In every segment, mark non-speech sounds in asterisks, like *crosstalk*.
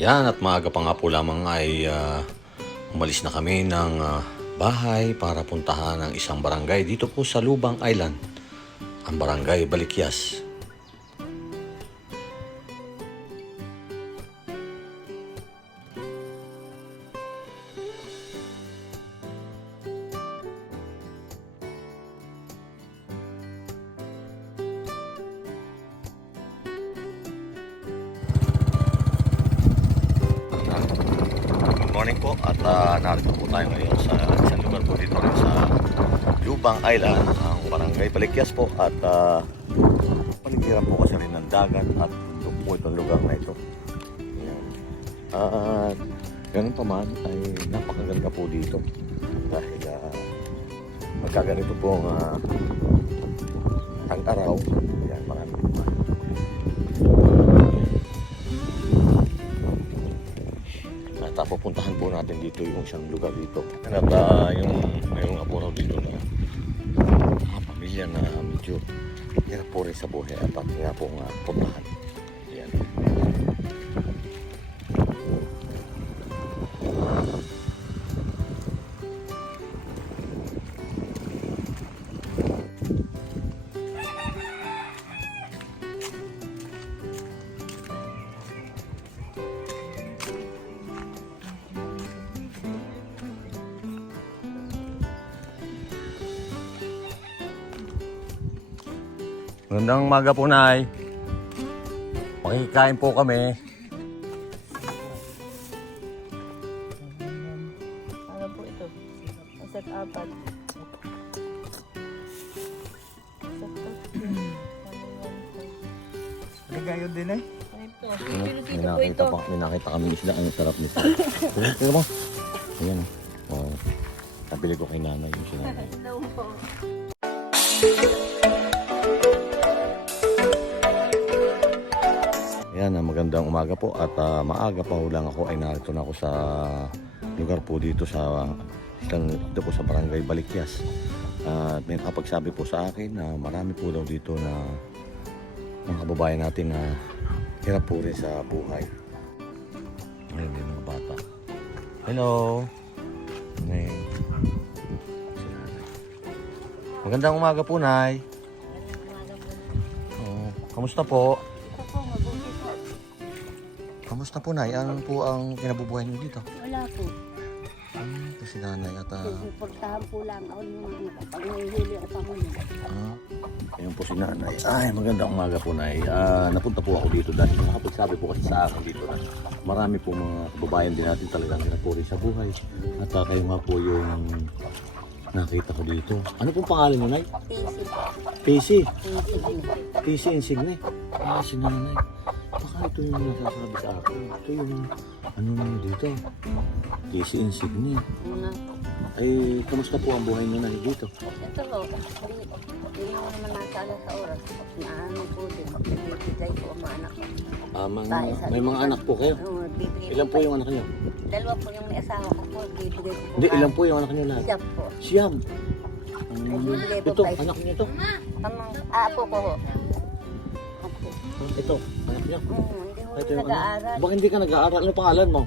Yan at maaga pa nga po lamang ay ah, umalis na kami ng ah, bahay para puntahan ang isang barangay dito po sa Lubang Island. Ang barangay Balikyas. Uh, narito po tayo ngayon sa isang lugar po dito rin sa Lubang Island, ang barangay Balikyas po at uh, paligiran po kasi rin ng dagat at ito po itong lugar na ito. Ayan. At ganun pa man ay napakaganda po dito dahil uh, magkaganito po ang uh, natin dito yung isang lugar dito. At uh, yung mayroong nga po raw dito na mga pamilya na medyo hirap po rin sa buhay at nga po nga puntahan. Magandang umaga po, Nay. Makikikain po kami. Ano po ito? Isa't apat. Ligayo din eh. Ano ito? Ano? May Pinusito po nakita, ito. pa, may nakita kami isda. Ang sarap nito. Tingnan tingnan mo. Ayan. oh. Wow. Nabili ko kay nanay yung sinanay. *laughs* Hello po. Umaga po at ah, maaga pa lang ako ay narito na ako sa lugar po dito sa isang dito po sa barangay Balikyas. At may kapagsabi po sa akin na marami po daw dito na mga kababayan natin na hirap po rin sa buhay. Ayun yung mga bata. Hello. Nay. Magandang umaga po, Nay. Oh, kamusta po? Po, mabuti po. Kamusta po, Nay? Ano po ang kinabubuhay niyo dito? Wala po. Hmm, ito si nanay at ah, Susuportahan po lang ako nung pag nahihili ako sa huli. ah, ayun po si nanay. Ay, magandang umaga po, Nay. Ah, napunta po ako dito dahil nakapagsabi po kasi sa akin dito na marami po mga kababayan din natin talagang pinapuri sa buhay. At ah, kayo nga po yung nakita ko dito. Ano pong pangalan niyo, Nay? PC po. PC. PC. PC Insigne. Ah, si nanay. Ito yung nasasabi sa akin. Ito yung ano na dito. PC Insigne. Mga, Ay, kamusta po ang buhay niyo na dito? ito po. Hindi mo naman nasala sa oras. Naano po din. Bibigay ko ang mga anak ko. Ah, mga, Tayo sa may mga anak po kayo? Oo, bibigay Ilan po pa- yung anak niyo? Dalawa po yung may asawa ko po. Bibigay ko po. Hindi, ilan po yung anak niyo lahat? Siya po. Siyam. Ay, bibigay po ito, tayo. anak niyo to. Amang, apo ko ho. Ito, anak niyo. Oo, hindi Ito rin yung anak. nag-aaral. Bakit hindi ka nag-aaral? Ano pangalan mo?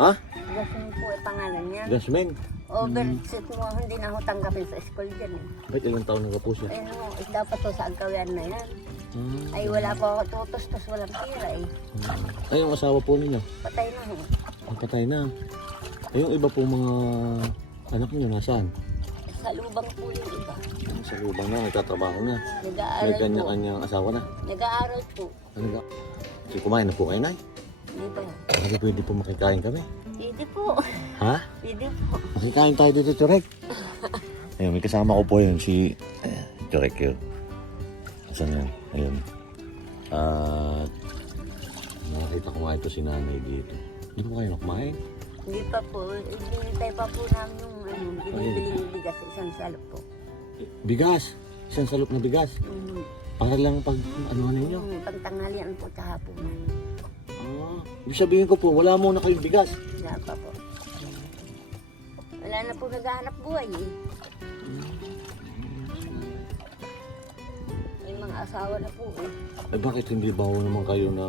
Ha? Gasing po ang pangalan niya. Jasmine. Overseat mo, hindi na ako tanggapin sa school dyan eh. Ba't ilang taon na po siya? Ay no, eh, dapat to sa agkawian na yan. Ah, Ay wala po ako tutos-tos, walang tira eh. ah. Ay, yung asawa po ninyo? Patay na ho. Ang patay na. Ay, yung iba po mga anak niyo nasaan? Sa lubang po yung iba. Sa lubang na, nagtatrabaho na. May Nag-aaral po. kanya-kanyang asawa na. Nag-aaral po. Ano ba? Sige, kumain na po kayo, Nay. Di ba? Bakit pwede po makikain kami? Pwede po. Ha? Pwede po. Makikain tayo dito, Turek. *laughs* Ayun, may kasama ko po yun, si eh, Turek yun. Saan yan? Ayun. At nakita ko nga ito si nanay dito. Hindi po kayo kumain? Hindi pa po. Binintay pa po namin yung ano, binibili bigas sa isang salop po. Bigas. Isang salop na bigas. Mm, Para lang pag ano ninyo. yung pagtanghalian po sa hapon. Ah, ibig sabihin ko po, wala mo na kayong bigas. Wala pa po. Wala na po naghahanap buhay eh. May mga asawa na po eh. Eh bakit hindi ba ho naman kayo na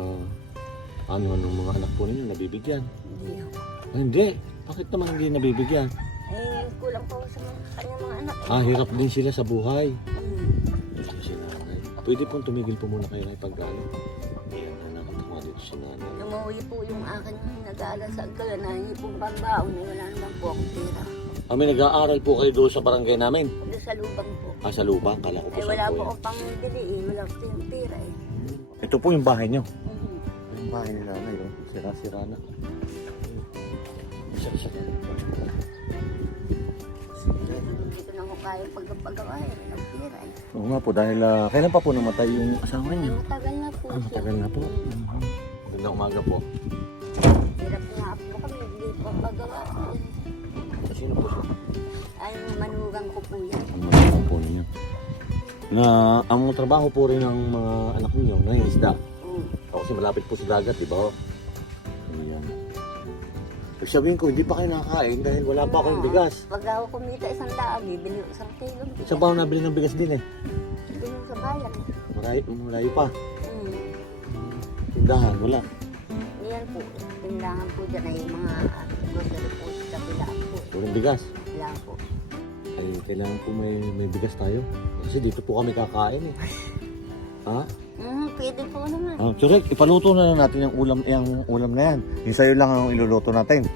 Ano nung mga anak po ninyo nabibigyan? Hindi ako. Ah, hindi. Bakit naman hindi nabibigyan? Eh, kulang pa ako sa mga kanyang mga anak. Ah, hirap din sila sa buhay. Hmm. Si nanay. Pwede pong tumigil po muna kayo na ipag-ano. Ayan na nakatawa dito si nanay. Umuwi po yung akin nag-aalasal ka na hindi po pambaon na wala naman po akong pera. Kami nag-aaral po kayo doon sa barangay namin. Doon sa lubang po. Ah, sa lubang. Kala ko po Eh sa wala po po akong pang-bili eh. Wala po yung pera eh. Ito po yung bahay nyo. Mhm. Yung bahay ni nanay, oh. Sira-sira na. Sira-sira. Hindi ko na ko kaya pagpagawa eh. Walang pera eh. Oo nga po, dahil ah, kailan pa po namatay yung asawa niyo? matagal na po Ah, matagal na po. Gandang umaga po. Hirap nga po kami. Hindi po magawa po. Sa sino po siya? Ay, manugang ko po yan. Ang mga po ninyo. Na ang trabaho po rin ng mga anak ninyo, nangingisda. Mm. O, kasi malapit po sa dagat, di ba? Ibig sabihin ko, hindi pa kayo nakakain dahil wala pa akong bigas. Pag ako kumita isang daan, bibili ko isang kilo. Sa baon nabili ng bigas din eh. Bibili ko sa bayan. Malayo, malayo pa. Mm. Tindahan, wala. Yan po. Tindahan po dyan ay mga ah, grocery po sa kabila po. Walang bigas. Wala po. Ay, kailangan po may, may bigas tayo. Kasi dito po kami kakain eh. *laughs* Ha? Mm, pwede po naman. Ah, Churek, ipaluto na lang natin yung ulam, yung ulam na yan. Yung sa'yo lang ang iluluto natin.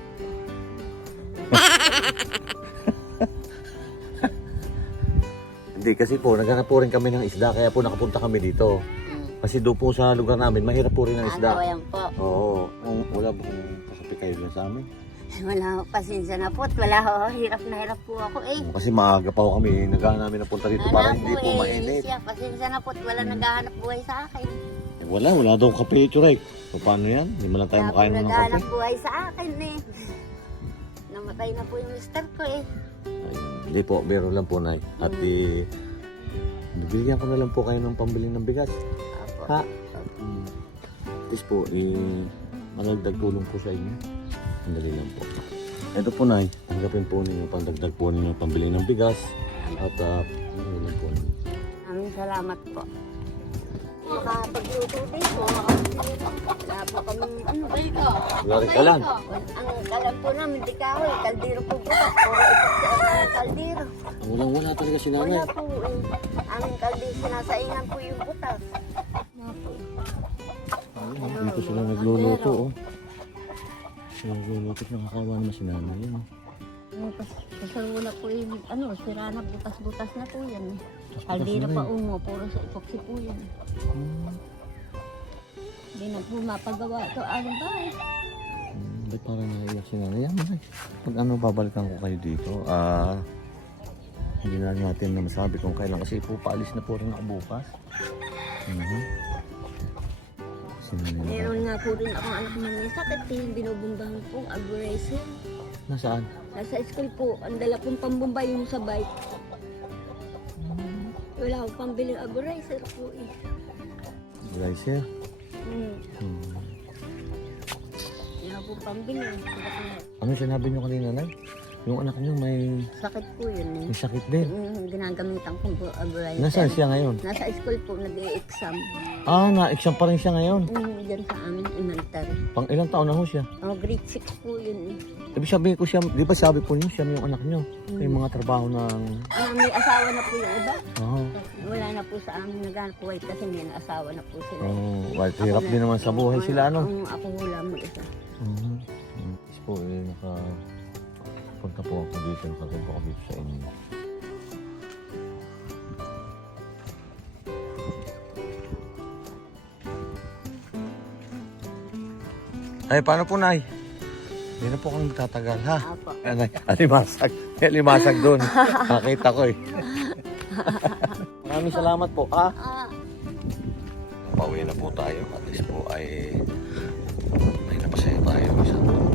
*laughs* Hindi, kasi po, naghanap po rin kami ng isda, kaya po nakapunta kami dito. Mm. Kasi doon po sa lugar namin, mahirap po rin ang Ano isda. yan po? Oo, wala pong kakape kayo dyan sa amin. Wala ho, pasensya na po. at Wala ho, hirap na hirap po ako eh. Kasi maaga pa po kami, naghahanap namin na punta dito para hindi po eh, mainit. siya, pasensya na po. at Wala naghahanap buhay sa akin. Eh, Wala, wala daw kape, Churek. So, paano yan? Hindi mo lang tayo Wala makain ng naghahanap kape. buhay sa akin eh. Namatay na po yung mister ko eh. Ayun. Hindi po, biro lang po, Nay. At eh, bibigyan ko na lang po kayo ng pambili ng bigas. Opo. Ha? Hmm. At least po, eh, malagdag tulong po sa inyo. Sandali lang po. Ito po, Nay. Tanggapin po ninyo, pandagdag po ninyo pambili ng bigas. At, uh, po ninyo. Maraming salamat po. Makapagluto din po. Wala po kami ano. Wala rin kalan. Ang kalam po namin, di ka eh. Kaldero po po. Puro ipot sa kaldero. Ang walang wala talaga si nanay. Wala po eh. Aming kaldero, sinasaingan po yung butas. Ayun, dito sila nagluluto, oh. Sila nagluluto, nakakawa naman si nanay. Yun. Kasi wala po yung ano, sira na butas-butas na po yan Kaldero na pa umo, puro sa epoxy po yan. Hindi na po mapagawa ito. Ano ba eh? Hmm, Ba't parang naiyak si nanay? Yan, nanay. Pag ano, babalikan ko kayo dito. Ah, hindi na natin na masabi kung kailan kasi po paalis na po rin ako bukas. Mhm. Na- Meron nga po rin akong anak na may sakit. Yung binubumbahan po, abrasion. Nasaan? Nasa school po, ang dala pong pambumba yung sa bike. Wala akong pambili abrasion po eh. Ricer? Hmm. Hmm. Wala akong pambili. Ano sinabi niyo kanina, Nay? Yung anak niyo may, Sakit po yun eh. may sakit din. Yung ginagamitan kong po abrasion. Nasaan siya ngayon? Nasa school po, nag-exam. Ah, na-exam pa rin siya ngayon. Mm, dyan sa amin, elementary. Pang ilang taon na ho siya? Oh, grade 6 po yun eh. Ibig sabihin ko siya, di ba sabi po niyo siya yung anak niyo? May mga trabaho ng... Ah, may asawa na po yung iba. Oo. Wala na po sa amin naghanap buhay kasi may asawa na po sila. Oh, well, hirap din naman sa buhay sila, ano? Ang ako hula mo isa. Mhm. Mm. Tapos po, eh, naka... Punta po ako dito, nakaganda ako dito sa inyo. Ay, paano po, Nay? Hindi na po kami magtatagal, ha? Apo. Ay, alimasag. May alimasag doon. *laughs* Nakita ko eh. Maraming salamat po, ha? Ah, Pauwi na po tayo. At least po ay may napasaya tayo isang